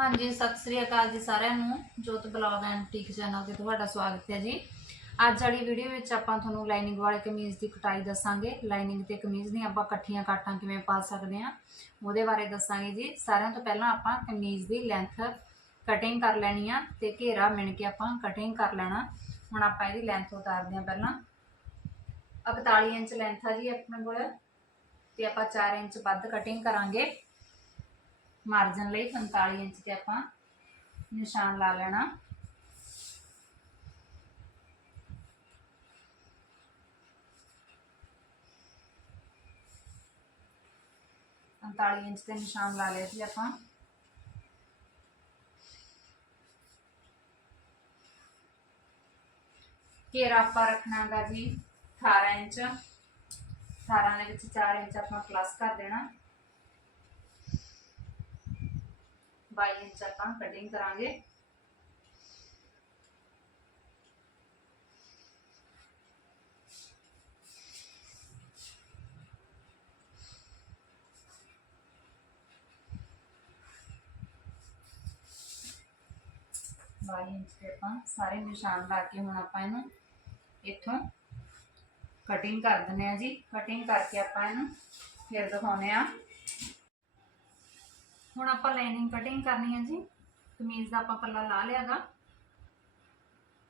ਹਾਂਜੀ, ਸਤਿ ਸ੍ਰੀ ਅਕਾਲ ਜੀ ਸਾਰਿਆਂ ਨੂੰ। ਜੋਤ ਬਲੌਗ ਐਂਡ ਟੀਕ ਚੈਨਲ ਤੇ ਤੁਹਾਡਾ ਸਵਾਗਤ ਹੈ ਜੀ। ਅੱਜ ਵਾਲੀ ਵੀਡੀਓ ਵਿੱਚ ਆਪਾਂ ਤੁਹਾਨੂੰ ਲਾਈਨਿੰਗ ਵਾਲੇ ਕਮੀਜ਼ ਦੀ ਕਟਾਈ ਦੱਸਾਂਗੇ। ਲਾਈਨਿੰਗ ਤੇ ਕਮੀਜ਼ ਦੀਆਂ ਆਪਾਂ ਇਕੱਠੀਆਂ ਕਾਟਾਂ ਕਿਵੇਂ ਪਾ ਸਕਦੇ ਹਾਂ, ਉਹਦੇ ਬਾਰੇ ਦੱਸਾਂਗੇ ਜੀ। ਸਾਰਿਆਂ ਤੋਂ ਪਹਿਲਾਂ ਆਪਾਂ ਕਮੀਜ਼ ਦੀ ਲੈਂਥ ਕਟਿੰਗ ਕਰ ਲੈਣੀ ਆ ਤੇ ਘੇਰਾ ਮਿਣ ਕੇ ਆਪਾਂ ਕਟਿੰਗ ਕਰ ਲੈਣਾ। ਹੁਣ ਆਪਾਂ ਇਹਦੀ ਲੈਂਥ ਉਤਾਰਦੇ ਹਾਂ ਪਹਿਲਾਂ। 41 ਇੰਚ ਲੈਂਥ ਆ ਜੀ ਆਪਣੇ ਕੋਲ ਤੇ ਆਪਾਂ 4 ਇੰਚ ਵੱਧ ਕਟਿੰਗ ਕਰਾਂਗੇ। ਮਾਰਜਨ ਲਈ 45 ਇੰਚ ਤੇ ਆਪਾਂ ਨਿਸ਼ਾਨ ਲਾ ਲੈਣਾ। ਪੰਤਾਲੀ ਇੰਚ ਤੇ ਨਿਸ਼ਾਨ ਲਾ ਲਿਆ ਸੀ ਆਪਾਂ। ਘੇਰਾ ਆਪਾਂ ਰੱਖਣਾਗਾ ਜੀ 18 ਇੰਚ। 18 ਦੇ ਵਿੱਚ 4 ਇੰਚ ਆਪਾਂ ਪਲੱਸ ਕਰ ਦੇਣਾ। 22 ਇੰਚ ਆਪਾਂ ਕਟਿੰਗ ਕਰਾਂਗੇ ਬਾਈ ਇੰਚ ਤੇ ਆਪਾਂ ਸਾਰੇ ਨਿਸ਼ਾਨ ਲਾ ਕੇ ਹੁਣ ਆਪਾਂ ਇਹਨੂੰ ਇੱਥੋਂ ਕਟਿੰਗ ਕਰ ਦਿੰਦੇ ਆ ਜੀ ਕਟਿੰਗ ਕਰਕੇ ਆਪਾਂ ਇਹਨੂੰ ਫਿਰ ਦਿਖਾਉਨੇ ਆ ਹੁਣ ਆਪਾਂ ਲਾਈਨਿੰਗ ਕਟਿੰਗ ਕਰਨੀ ਹੈ ਜੀ। ਕਮੀਜ਼ ਦਾ ਆਪਾਂ ਪੱਲਾ ਲਾ ਲਿਆਗਾ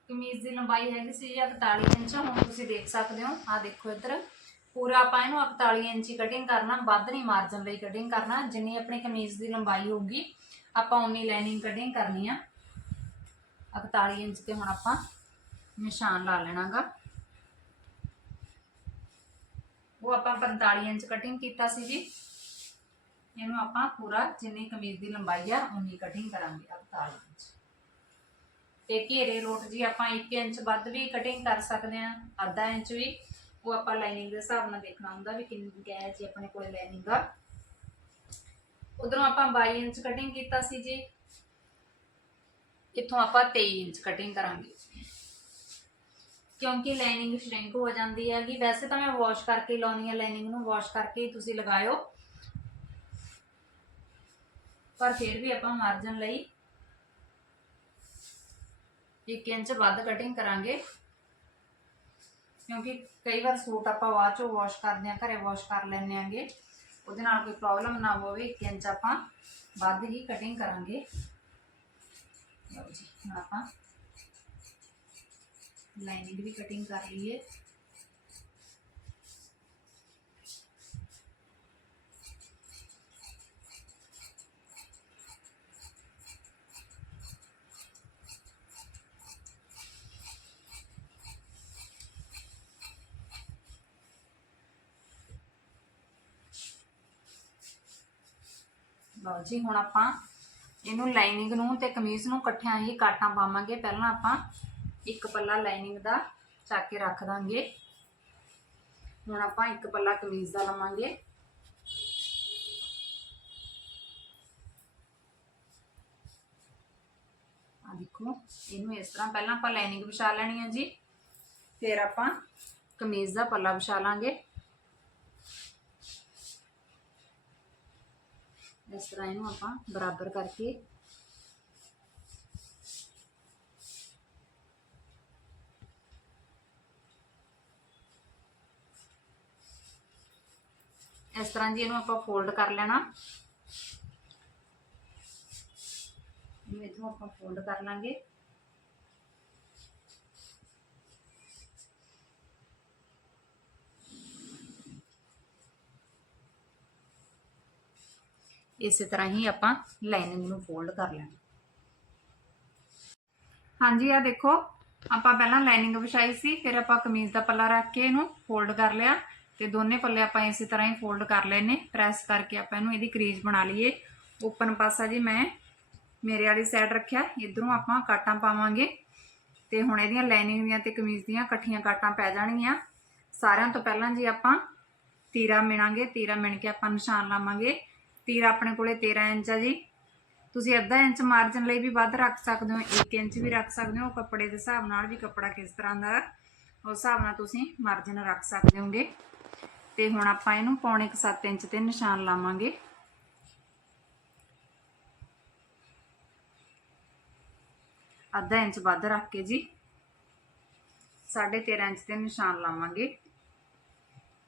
ਕਮੀਜ਼ ਦੀ ਲੰਬਾਈ ਹੈਗੀ ਸੀ ਜੀ 41 ਇੰਚ, ਹੁਣ ਤੁਸੀਂ ਦੇਖ ਸਕਦੇ ਹੋ। ਆ ਦੇਖੋ ਇੱਧਰ। ਪੂਰਾ ਆਪਾਂ ਇਹਨੂੰ 41 ਇੰਚ ਕਟਿੰਗ ਕਰਨਾ, ਵੱਧ ਨਹੀਂ ਮਾਰਜਨ ਲਈ ਕਟਿੰਗ ਕਰਨਾ। ਜਿੰਨੀ ਆਪਣੀ ਕਮੀਜ਼ ਦੀ ਲੰਬਾਈ ਹੋਊਗੀ, ਆਪਾਂ ਉਨੀ ਲਾਈਨਿੰਗ ਕਟਿੰਗ ਕਰਨੀ ਆ। 41 ਇੰਚ ਤੇ ਹੁਣ ਆਪਾਂ ਨਿਸ਼ਾਨ ਲਾ ਲੈਣਾਗਾ ਉਹ ਆਪਾਂ 45 ਇੰਚ ਕਟਿੰਗ ਕੀਤਾ ਸੀ ਜੀ। ਇਹਨੂੰ ਆਪਾਂ ਪੂਰਾ ਜਿੰਨੀ ਕਮੀਜ਼ ਦੀ ਲੰਬਾਈ ਆ, ਉਨੀ ਕਟਿੰਗ ਕਰਾਂਗੇ 48 ਇੰਚ ਤੇ ਘੇਰੇ ਲੋਟ ਜੀ ਆਪਾਂ 1 ਇੰਚ ਵੱਧ ਵੀ ਕਟਿੰਗ ਕਰ ਸਕਦੇ ਆ, ਅੱਧਾ ਇੰਚ ਵੀ। ਉਹ ਆਪਾਂ ਲਾਈਨਿੰਗ ਦੇ ਹਿਸਾਬ ਨਾਲ ਦੇਖਣਾ ਹੁੰਦਾ ਵੀ ਕਿੰਨੀ ਕੁ ਜੀ ਆਪਣੇ ਕੋਲੇ ਲਾਈਨਿੰਗ ਆ। ਉਧਰੋਂ ਆਪਾਂ 22 ਇੰਚ ਕਟਿੰਗ ਕੀਤਾ ਸੀ ਜੀ। ਇੱਥੋਂ ਆਪਾਂ 23 ਇੰਚ ਕਟਿੰਗ ਕਰਾਂਗੇ। ਕਿਉਂਕਿ ਲਾਈਨਿੰਗ ਸ਼ਰਿੰਕ ਹੋ ਜਾਂਦੀ ਹੈਗੀ, ਵੈਸੇ ਤਾਂ ਮੈਂ ਵਾਸ਼ ਕਰਕੇ ਹੀ ਲਾਉਣੀ ਹੈ ਲਾਈਨਿੰਗ ਨੂੰ ਵਾਸ਼ ਕਰਕੇ ਤੁਸੀਂ ਲਗਾਇਓ। ਪਰ ਫਿਰ ਵੀ ਆਪਾਂ ਮਾਰਜਨ ਲਈ 1 ਇੰਚ ਵੱਧ ਕਟਿੰਗ ਕਰਾਂਗੇ। ਕਿਉਂਕਿ ਕਈ ਵਾਰ ਸੂਟ ਆਪਾਂ ਬਾਅਦ ਚੋਂ ਵਾਸ਼ ਕਰਦੇ ਆ ਘਰੇ ਵਾਸ਼ ਕਰ ਲੈਂਦੇ ਆਂਗੇ ਉਹਦੇ ਨਾਲ ਕੋਈ ਪ੍ਰੋਬਲਮ ਨਾ ਹੋਵੇ 1 ਇੰਚ ਆਪਾਂ ਵੱਧ ਹੀ ਕਟਿੰਗ ਕਰਾਂਗੇ। ਲਓ ਜੀ, ਹੁਣ ਆਪਾਂ ਲਾਈਨਿੰਗ ਵੀ ਕਟਿੰਗ ਕਰ ਲਈਏ। ਲਓ ਜੀ, ਹੁਣ ਆਪਾਂ ਇਹਨੂੰ ਲਾਈਨਿੰਗ ਨੂੰ ਤੇ ਕਮੀਜ਼ ਨੂੰ ਇਕੱਠਿਆਂ ਹੀ ਕਾਟਾਂ ਪਾਵਾਂਗੇ। ਪਹਿਲਾਂ ਆਪਾਂ ਇੱਕ ਪੱਲਾ ਲਾਈਨਿੰਗ ਦਾ ਚੱਕ ਕੇ ਰੱਖ ਦਾਂਗੇ। ਹੁਣ ਆਪਾਂ ਇੱਕ ਪੱਲਾ ਕਮੀਜ਼ ਦਾ ਲਵਾਂਗੇ। ਆ ਦੇਖੋ, ਇਹਨੂੰ ਇਸ ਤਰ੍ਹਾਂ ਪਹਿਲਾਂ ਆਪਾਂ ਲਾਈਨਿੰਗ ਵਿਛਾ ਲੈਣੀ ਹੈ ਜੀ। ਫਿਰ ਆਪਾਂ ਕਮੀਜ਼ ਦਾ ਪੱਲਾ ਵਿਛਾ ਲਾਂਗੇ। ਇਸ ਤਰ੍ਹਾਂ ਇਹਨੂੰ ਆਪਾਂ ਬਰਾਬਰ ਕਰਕੇ ਇਸ ਤਰ੍ਹਾਂ ਜੀ ਇਹਨੂੰ ਆਪਾਂ ਫੋਲਡ ਕਰ ਲੈਣਾ ਇਹਨੂੰ ਇਥੋਂ ਆਪਾਂ ਫੋਲਡ ਕਰ ਲਾਂਗੇ ਇਸੇ ਤਰ੍ਹਾਂ ਹੀ ਆਪਾਂ ਲਾਈਨਿੰਗ ਨੂੰ ਫੋਲਡ ਕਰ ਲੈਣਾ। ਹਾਂਜੀ ਆ ਦੇਖੋ, ਆਪਾਂ ਪਹਿਲਾਂ ਲਾਈਨਿੰਗ ਵਿਛਾਈ ਸੀ, ਫਿਰ ਆਪਾਂ ਕਮੀਜ਼ ਦਾ ਪੱਲਾ ਰੱਖ ਕੇ ਇਹਨੂੰ ਫੋਲਡ ਕਰ ਲਿਆ ਤੇ ਦੋਨੇ ਪੱਲੇ ਆਪਾਂ ਇਸੇ ਤਰ੍ਹਾਂ ਹੀ ਫੋਲਡ ਕਰ ਲਏ ਨੇ। ਪ੍ਰੈਸ ਕਰਕੇ ਆਪਾਂ ਇਹਨੂੰ ਇਹਦੀ ਕਰੀਜ਼ ਬਣਾ ਲਈਏ। ਓਪਨ ਪਾਸਾ ਜੀ ਮੈਂ ਮੇਰੇ ਵਾਲੀ ਸਾਈਡ ਰੱਖਿਆ, ਇਧਰੋਂ ਆਪਾਂ ਕਾਟਾਂ ਪਾਵਾਂਗੇ ਤੇ ਹੁਣ ਇਹਦੀਆਂ ਲਾਈਨਿੰਗ ਦੀਆਂ ਤੇ ਕਮੀਜ਼ ਦੀਆਂ ਇਕੱਠੀਆਂ ਕਾਟਾਂ ਪੈ ਜਾਣਗੀਆਂ। ਸਾਰਿਆਂ ਤੋਂ ਪਹਿਲਾਂ ਜੀ ਆਪਾਂ ਤੀਰਾ ਮਿਣਾਂਗੇ, ਤੀਰਾ ਮਿਣ ਕੇ ਆਪਾਂ ਨਿਸ਼ਾਨ ਲਾਵਾਂਗੇ। ਤੀਰ ਆਪਣੇ ਕੋਲੇ 13 ਇੰਚ ਆ ਜੀ। ਤੁਸੀਂ ਅੱਧਾ ਇੰਚ ਮਾਰਜਨ ਲਈ ਵੀ ਵੱਧ ਰੱਖ ਸਕਦੇ ਹੋ 1 ਇੰਚ ਵੀ ਰੱਖ ਸਕਦੇ ਹੋ, ਕੱਪੜੇ ਦੇ ਹਿਸਾਬ ਨਾਲ ਵੀ ਕੱਪੜਾ ਕਿਸ ਤਰ੍ਹਾਂ ਦਾ, ਉਸ ਹਿਸਾਬ ਨਾਲ ਤੁਸੀਂ ਮਾਰਜਨ ਰੱਖ ਸਕਦੇ ਹੋਗੇ। ਤੇ ਹੁਣ ਆਪਾਂ ਇਹਨੂੰ ਪੌਣੇ 7 ਇੰਚ ਤੇ ਨਿਸ਼ਾਨ ਲਾਵਾਂਗੇ। ਅੱਧਾ ਇੰਚ ਵੱਧ ਰੱਖ ਕੇ ਜੀ 13.5 ਇੰਚ ਤੇ ਨਿਸ਼ਾਨ ਲਾਵਾਂਗੇ।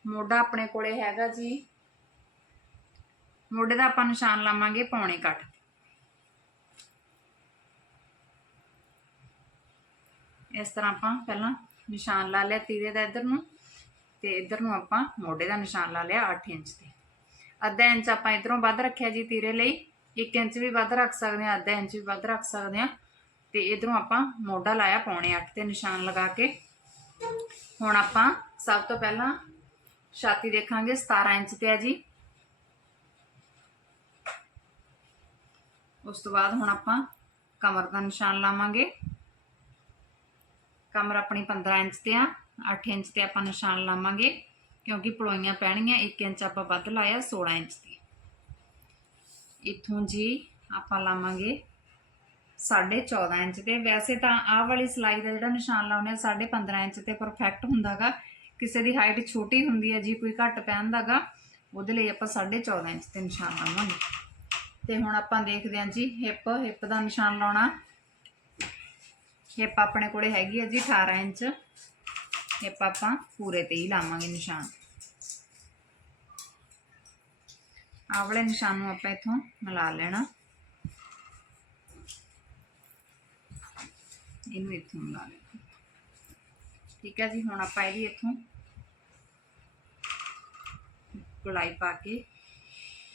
ਮੋਢਾ ਆਪਣੇ ਕੋਲੇ ਹੈਗਾ ਜੀ ਮੋਢੇ ਦਾ ਆਪਾਂ ਨਿਸ਼ਾਨ ਲਾਵਾਂਗੇ ਪੌਣੇ ਕੱਟ ਇਸ ਤਰ੍ਹਾਂ ਆਪਾਂ ਪਹਿਲਾਂ ਨਿਸ਼ਾਨ ਲਾ ਲਿਆ ਤੀਰੇ ਦਾ ਇੱਧਰ ਨੂੰ ਤੇ ਇਧਰ ਨੂੰ ਆਪਾਂ ਮੋਢੇ ਦਾ ਨਿਸ਼ਾਨ ਲਾ ਲਿਆ 8 ਇੰਚ ਤੇ। ਅੱਧਾ ਇੰਚ ਆਪਾਂ ਇਧਰੋਂ ਵੱਧ ਰੱਖਿਆ ਜੀ ਤੀਰੇ ਲਈ। 1 ਇੰਚ ਵੀ ਵੱਧ ਰੱਖ ਸਕਦੇ ਆ ਅੱਧਾ ਇੰਚ ਵੀ ਵੱਧ ਰੱਖ ਸਕਦੇ ਆ ਤੇ ਇਧਰੋਂ ਆਪਾਂ ਮੋਢਾ ਲਾਇਆ ਪੌਣੇ 8 ਤੇ ਨਿਸ਼ਾਨ ਲਗਾ ਕੇ। ਹੁਣ ਆਪਾਂ ਸਭ ਤੋਂ ਪਹਿਲਾਂ ਛਾਤੀ ਦੇਖਾਂਗੇ 17 ਇੰਚ ਤੇ ਆ ਜੀ। ਉਸ ਤੋਂ ਬਾਅਦ ਹੁਣ ਆਪਾਂ ਕਮਰ ਦਾ ਨਿਸ਼ਾਨ ਲਾਵਾਂਗੇ। ਕਮਰ ਆਪਣੀ 15 ਇੰਚ ਤੇ ਆ 8 ਇੰਚ ਤੇ ਆਪਾਂ ਨਿਸ਼ਾਨ ਲਾਵਾਂਗੇ ਕਿਉਂਕਿ ਪਲੋਈਆਂ ਪੈਣਗੀਆਂ 1 ਇੰਚ ਆਪਾਂ ਵੱਧ ਲਾਇਆ 16 ਇੰਚ ਤੇ ਇੱਥੋਂ ਜੀ ਆਪਾਂ ਲਾਵਾਂਗੇ 14.5 ਇੰਚ ਤੇ। ਵੈਸੇ ਤਾਂ ਆਹ ਵਾਲੀ ਸਲਾਈ ਦਾ ਜਿਹੜਾ ਨਿਸ਼ਾਨ ਲਾਉਂਦੇ ਆ 15.5 ਇੰਚ ਤੇ ਪਰਫੈਕਟ ਹੁੰਦਾਗਾ। ਕਿਸੇ ਦੀ ਹਾਈਟ ਛੋਟੀ ਹੁੰਦੀ ਹੈ ਜੀ, ਕੋਈ ਘੱਟ ਪਹਿਨਦਾਗਾ ਉਹਦੇ ਲਈ ਆਪਾਂ 14.5 ਇੰਚ ਤੇ ਨਿਸ਼ਾਨ ਲਾਵਾਂਗੇ। ਤੇ ਹੁਣ ਆਪਾਂ ਦੇਖਦੇ ਹਾਂ ਜੀ ਹਿੱਪ ਹਿੱਪ ਦਾ ਨਿਸ਼ਾਨ ਲਾਉਣਾ। ਹਿੱਪ ਆਪਣੇ ਕੋਲੇ ਹੈਗੀ ਹੈ ਜੀ 18 ਇੰਚ। ਹਿੱਪ ਆਪਾਂ ਪੂਰੇ ਤੇ ਹੀ ਲਾਵਾਂਗੇ ਨਿਸ਼ਾਨ। ਆਹ ਵਾਲੇ ਨਿਸ਼ਾਨ ਨੂੰ ਆਪਾਂ ਇੱਥੋਂ ਮਿਲਾ ਲੈਣਾ। ਇਹਨੂੰ ਇੱਥੋਂ ਮਿਲਾ ਲੈਣਾ। ਠੀਕ ਹੈ ਜੀ, ਹੁਣ ਆਪਾਂ ਇਹਦੀ ਇੱਥੋਂ ਗੁਲਾਈ ਪਾ ਕੇ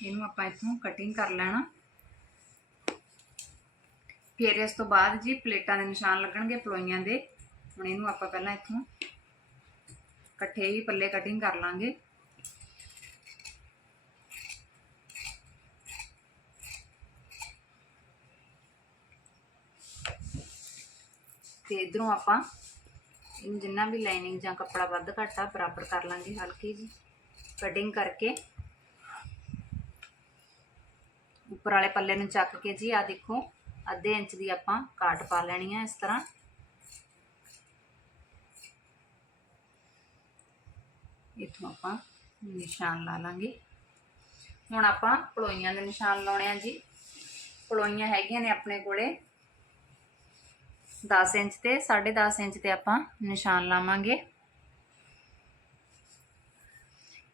ਇਹਨੂੰ ਆਪਾਂ ਇੱਥੋਂ ਕਟਿੰਗ ਕਰ ਲੈਣਾ। ਫਿਰ ਇਸ ਤੋਂ ਬਾਅਦ ਜੀ ਪਲੇਟਾਂ ਦੇ ਨਿਸ਼ਾਨ ਲੱਗਣਗੇ ਪਲੋਈਆਂ ਦੇ। ਹੁਣ ਇਹਨੂੰ ਆਪਾਂ ਪਹਿਲਾਂ ਇੱਥੋਂ ਇਕੱਠੇ ਹੀ ਪੱਲੇ ਕਟਿੰਗ ਕਰ ਲਾਂਗੇ। ਤੇ ਇਧਰੋਂ ਆਪਾਂ ਇਹਨੂੰ ਜਿੰਨਾ ਵੀ ਲਾਈਨਿੰਗ ਜਾਂ ਕੱਪੜਾ ਵੱਧ ਘੱਟ ਆ, ਬਰਾਬਰ ਕਰ ਲਾਂਗੇ ਹਲਕੀ ਜੀ। ਕਟਿੰਗ ਕਰਕੇ ਉੱਪਰ ਵਾਲੇ ਪੱਲੇ ਨੂੰ ਚੱਕ ਕੇ ਜੀ ਆ ਦੇਖੋ, ਅੱਧੇ ਇੰਚ ਦੀ ਆਪਾਂ ਕਾਟ ਪਾ ਲੈਣੀ ਆ ਇਸ ਤਰ੍ਹਾਂ। ਇੱਥੋਂ ਆਪਾਂ ਨਿਸ਼ਾਨ ਲਾ ਲਾਂਗੇ। ਹੁਣ ਆਪਾਂ ਪਲੋਈਆਂ ਦੇ ਨਿਸ਼ਾਨ ਲਾਉਣੇ ਆ ਜੀ। ਪਲੋਈਆਂ ਹੈਗੀਆਂ ਨੇ ਆਪਣੇ ਕੋਲੇ। 10 ਇੰਚ ਤੇ 10.5 ਇੰਚ ਤੇ ਆਪਾਂ ਨਿਸ਼ਾਨ ਲਾਵਾਂਗੇ।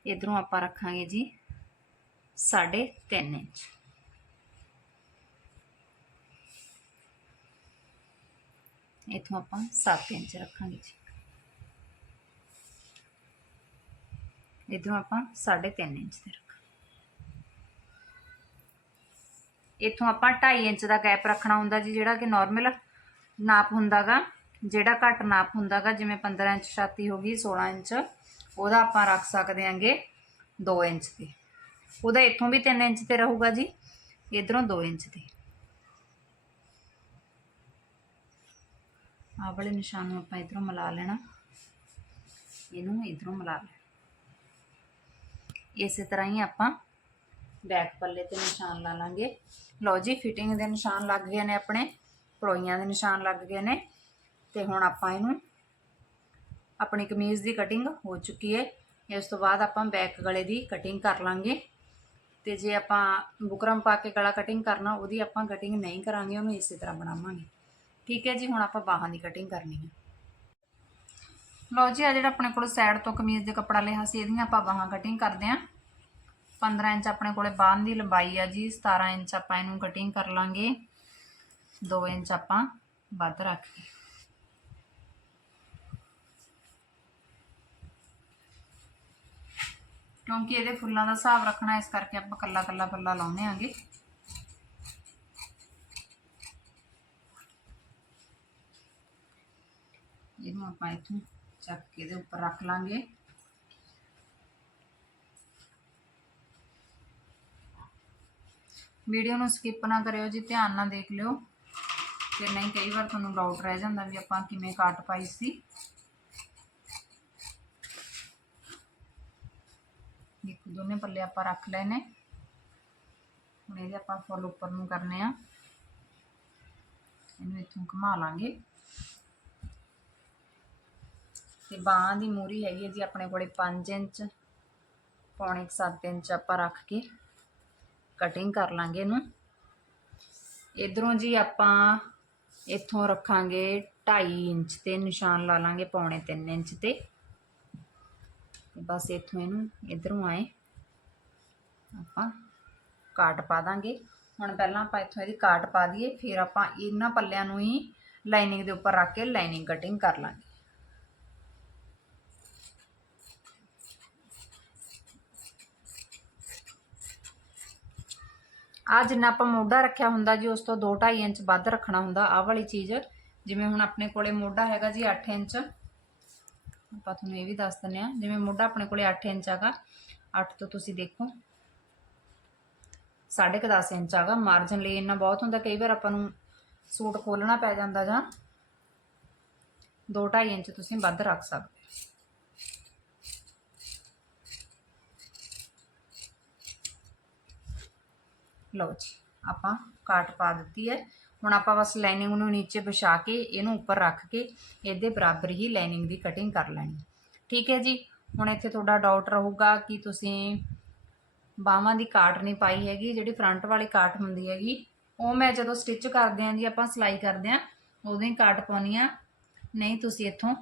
ਇਧਰੋਂ ਆਪਾਂ ਰੱਖਾਂਗੇ ਜੀ 3.5 ਇੰਚ। ਇਥੋਂ ਆਪਾਂ 7 ਇੰਚ ਰੱਖਾਂਗੇ ਜੀ। ਇਧਰੋਂ ਆਪਾਂ 3.5 ਇੰਚ ਤੇ ਰੱਖ ਇਥੋਂ ਆਪਾਂ 2.5 ਇੰਚ ਦਾ ਗੈਪ ਰੱਖਣਾ ਹੁੰਦਾ ਜੀ, ਜਿਹੜਾ ਕਿ ਨਾਰਮਲ ਨਾਪ ਹੁੰਦਾਗਾ। ਜਿਹੜਾ ਘੱਟ ਨਾਪ ਹੁੰਦਾਗਾ, ਜਿਵੇਂ 15 ਇੰਚ ਛਾਤੀ ਹੋ ਗਈ 16 ਇੰਚ, ਉਹਦਾ ਆਪਾਂ ਰੱਖ ਸਕਦੇ ਆਂਗੇ 2 ਇੰਚ ਤੇ। ਉਹਦਾ ਇੱਥੋਂ ਵੀ 3 ਇੰਚ ਤੇ ਰਹੂਗਾ ਜੀ, ਇਧਰੋਂ 2 ਇੰਚ ਤੇ। ਆਹ ਵਾਲੇ ਨਿਸ਼ਾਨ ਨੂੰ ਆਪਾਂ ਇਧਰੋਂ ਮਿਲਾ ਲੈਣਾ। ਇਹਨੂੰ ਇਧਰੋਂ ਮਿਲਾ ਲੈਣਾ। ਇਸੇ ਤਰ੍ਹਾਂ ਹੀ ਆਪਾਂ ਬੈਕ ਪੱਲੇ ਤੇ ਨਿਸ਼ਾਨ ਲਾ ਲਾਂਗੇ। ਲਓ ਜੀ ਫਿਟਿੰਗ ਦੇ ਨਿਸ਼ਾਨ ਲੱਗ ਗਏ ਨੇ ਆਪਣੇ। ਪਲੋਈਆਂ ਦੇ ਨਿਸ਼ਾਨ ਲੱਗ ਗਏ ਨੇ। ਤੇ ਹੁਣ ਆਪਾਂ ਇਹਨੂੰ ਆਪਣੀ ਕਮੀਜ਼ ਦੀ ਕਟਿੰਗ ਹੋ ਚੁੱਕੀ ਹੈ ਇਸ ਤੋਂ ਬਾਅਦ ਆਪਾਂ ਬੈਕ ਗਲੇ ਦੀ ਕਟਿੰਗ ਕਰ ਲਾਂਗੇ। ਤੇ ਜੇ ਆਪਾਂ ਬੁਕਰਮ ਪਾ ਕੇ ਗਲਾ ਕਟਿੰਗ ਕਰਨਾ, ਉਹਦੀ ਆਪਾਂ ਕਟਿੰਗ ਨਹੀਂ ਕਰਾਂਗੇ, ਉਹਨੂੰ ਇਸੇ ਤਰ੍ਹਾਂ ਬਣਾਵਾਂਗੇ। ਠੀਕ ਹੈ ਜੀ, ਹੁਣ ਆਪਾਂ ਬਾਹਾਂ ਦੀ ਕਟਿੰਗ ਕਰਨੀ ਹੈ। ਲਓ ਜੀ, ਆ ਜਿਹੜਾ ਆਪਣੇ ਕੋਲ ਸਾਈਡ ਤੋਂ ਕਮੀਜ਼ ਦੇ ਕੱਪੜਾ ਲਿਆ ਸੀ, ਇਹਦੀਆਂ ਆਪਾਂ ਬਾਹਾਂ ਕਟਿੰਗ ਕਰਦੇ ਆਂ 15 ਇੰਚ ਆਪਣੇ ਕੋਲੇ ਬਾਹਾਂ ਦੀ ਲੰਬਾਈ ਆ ਜੀ 17 ਇੰਚ ਆਪਾਂ ਇਹਨੂੰ ਕਟਿੰਗ ਕਰ ਲਾਂਗੇ। 2 ਇੰਚ ਆਪਾਂ ਵੱਧ ਰੱਖ ਕੇ। ਕਿਉਂਕਿ ਇਹਦੇ ਫੁੱਲਾਂ ਦਾ ਹਿਸਾਬ ਰੱਖਣਾ, ਇਸ ਕਰਕੇ ਆਪਾਂ ਕੱਲਾ ਕੱਲਾ ਪੱਲਾ ਲਾਉਨੇ ਆਂਗੇ। ਇਹਨੂੰ ਆਪਾਂ ਇੱਥੋਂ ਚੱਕ ਕੇ ਇਹਦੇ ਉੱਪਰ ਰੱਖ ਲਾਂਗੇ। ਵੀਡੀਓ ਨੂੰ ਸਕਿਪ ਨਾ ਕਰਿਓ ਜੀ, ਧਿਆਨ ਨਾਲ ਦੇਖ ਲਿਓ। ਫਿਰ ਨਹੀਂ, ਕਈ ਵਾਰ ਤੁਹਾਨੂੰ ਡਾਊਟ ਰਹਿ ਜਾਂਦਾ ਵੀ ਆਪਾਂ ਕਿਵੇਂ ਕਾਟ ਪਾਈ ਸੀ। ਦੇਖੋ ਦੋਨੇ ਪੱਲੇ ਆਪਾਂ ਰੱਖ ਲਏ ਨੇ। ਹੁਣ ਇਹਦੇ ਆਪਾਂ ਫੁੱਲ ਉੱਪਰ ਨੂੰ ਕਰਨੇ ਆ। ਇਹਨੂੰ ਇੱਥੋਂ ਘੁਮਾ ਲਾਂਗੇ। ਤੇ ਬਾਹਾਂ ਦੀ ਮੂਰੀ ਹੈਗੀ ਹੈ ਜੀ ਆਪਣੇ ਕੋਲੇ 5 ਇੰਚ, ਪੌਣੇ 7 ਇੰਚ ਆਪਾਂ ਰੱਖ ਕੇ ਕਟਿੰਗ ਕਰ ਲਾਂਗੇ ਇਹਨੂੰ। ਇਧਰੋਂ ਜੀ ਆਪਾਂ ਇੱਥੋਂ ਰੱਖਾਂਗੇ 2.5 ਇੰਚ ਤੇ ਨਿਸ਼ਾਨ ਲਾ ਲਾਂਗੇ ਪੌਣੇ 3 ਇੰਚ ਤੇ। ਤੇ ਬਸ ਇੱਥੋਂ ਇਹਨੂੰ ਇਧਰੋਂ ਆਏ ਆਪਾਂ ਕਾਟ ਪਾ ਦਾਂਗੇ। ਹੁਣ ਪਹਿਲਾਂ ਆਪਾਂ ਇੱਥੋਂ ਇਹਦੀ ਕਾਟ ਪਾ ਦਈਏ, ਫਿਰ ਆਪਾਂ ਇਹਨਾਂ ਪੱਲਿਆਂ ਨੂੰ ਹੀ ਲਾਈਨਿੰਗ ਦੇ ਉੱਪਰ ਰੱਖ ਕੇ ਲਾਈਨਿੰਗ ਕਟਿੰਗ ਕਰ ਲਾਂਗੇ। ਆ ਜਿੰਨਾ ਆਪਾਂ ਮੋਢਾ ਰੱਖਿਆ ਹੁੰਦਾ ਜੀ, ਉਸ ਤੋਂ 2.5 ਇੰਚ ਵੱਧ ਰੱਖਣਾ ਹੁੰਦਾ, ਆਹ ਵਾਲੀ ਚੀਜ਼। ਜਿਵੇਂ ਹੁਣ ਆਪਣੇ ਕੋਲੇ ਮੋਢਾ ਹੈਗਾ ਜੀ 8 ਇੰਚ। ਆਪਾਂ ਤੁਹਾਨੂੰ ਇਹ ਵੀ ਦੱਸ ਦਿੰਦੇ ਆ ਜਿਵੇਂ ਮੋਢਾ ਆਪਣੇ ਕੋਲੇ 8 ਇੰਚ ਹੈਗਾ 8 ਤੋਂ ਤੁਸੀਂ ਦੇਖੋ। 10.5 ਇੰਚ ਹੈਗਾ ਮਾਰਜਨ ਲਈ ਇੰਨਾ ਬਹੁਤ ਹੁੰਦਾ, ਕਈ ਵਾਰ ਆਪਾਂ ਨੂੰ ਸੂਟ ਖੋਲਣਾ ਪੈ ਜਾਂਦਾ ਜਾਂ 2.5 ਇੰਚ ਤੁਸੀਂ ਵੱਧ ਰੱਖ ਸਕਦੇ ਲਓ ਜੀ, ਆਪਾਂ ਕਾਟ ਪਾ ਦਿੱਤੀ ਹੈ। ਹੁਣ ਆਪਾਂ ਬਸ ਲਾਈਨਿੰਗ ਨੂੰ ਨੀਚੇ ਵਿਛਾ ਕੇ ਇਹਨੂੰ ਉੱਪਰ ਰੱਖ ਕੇ ਇਹਦੇ ਬਰਾਬਰ ਹੀ ਲਾਈਨਿੰਗ ਦੀ ਕਟਿੰਗ ਕਰ ਲੈਣੀ ਠੀਕ ਹੈ ਜੀ, ਹੁਣ ਇੱਥੇ ਤੁਹਾਡਾ ਡਾਊਟ ਰਹੂਗਾ ਕਿ ਤੁਸੀਂ ਬਾਹਾਂ ਦੀ ਕਾਟ ਨਹੀਂ ਪਾਈ ਹੈਗੀ, ਜਿਹੜੀ ਫਰੰਟ ਵਾਲੀ ਕਾਟ ਹੁੰਦੀ ਹੈਗੀ, ਉਹ ਮੈਂ ਜਦੋਂ ਸਟਿਚ ਕਰਦੇ ਆਂ ਜੀ, ਆਪਾਂ ਸਿਲਾਈ ਕਰਦੇ ਆਂ ਉਦੋਂ ਹੀ ਕਾਟ ਪਾਉਣੀ ਆ। ਨਹੀਂ, ਤੁਸੀਂ ਇੱਥੋਂ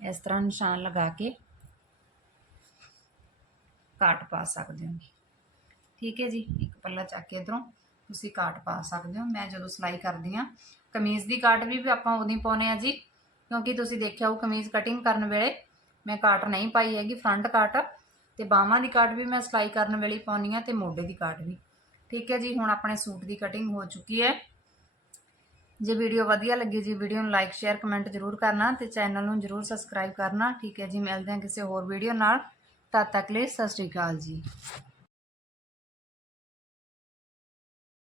ਇਸ ਤਰ੍ਹਾਂ ਨਿਸ਼ਾਨ ਲਗਾ ਕੇ ਕਾਟ ਪਾ ਸਕਦੇ ਹੋ ਠੀਕ ਹੈ ਜੀ, ਇੱਕ ਪੱਲਾ ਚੱਕ ਕੇ ਇਧਰੋਂ ਤੁਸੀਂ ਕਾਟ ਪਾ ਸਕਦੇ ਹੋ। ਮੈਂ ਜਦੋਂ ਸਿਲਾਈ ਕਰਦੀ ਆ ਕਮੀਜ਼ ਦੀ ਕਾਟ ਵੀ ਆਪਾਂ ਉਦੋਂ ਹੀ ਪਾਉਨੇ ਆ ਜੀ, ਕਿਉਂਕਿ ਤੁਸੀਂ ਦੇਖਿਆ ਉਹ ਕਮੀਜ਼ ਕਟਿੰਗ ਕਰਨ ਵੇਲੇ ਮੈਂ ਕਾਟ ਨਹੀਂ ਪਾਈ ਹੈਗੀ ਫਰੰਟ ਕਾਟ। ਤੇ ਬਾਹਾਂ ਦੀ ਕਾਟ ਵੀ ਮੈਂ ਸਿਲਾਈ ਕਰਨ ਵੇਲੇ ਹੀ ਪਾਉਣੀ ਆ ਤੇ ਮੋਢੇ ਦੀ ਕਾਟ ਵੀ। ਠੀਕ ਹੈ ਜੀ, ਹੁਣ ਆਪਣੇ ਸੂਟ ਦੀ ਕਟਿੰਗ ਹੋ ਚੁੱਕੀ ਹੈ। ਜੇ ਵੀਡੀਓ ਵਧੀਆ ਲੱਗੀ ਜੀ, ਵੀਡੀਓ ਨੂੰ ਲਾਈਕ ਸ਼ੇਅਰ ਕਮੈਂਟ ਜ਼ਰੂਰ ਕਰਨਾ ਤੇ ਚੈਨਲ ਨੂੰ ਜ਼ਰੂਰ ਸਬਸਕ੍ਰਾਈਬ ਕਰਨਾ। ਠੀਕ ਹੈ ਜੀ, ਮਿਲਦੇ ਹਾਂ ਕਿਸੇ ਹੋਰ ਵੀਡੀਓ ਨਾਲ। ਤਦ ਤੱਕ ਲਈ ਸਤਿ ਸ਼੍ਰੀ ਅਕਾਲ ਜੀ।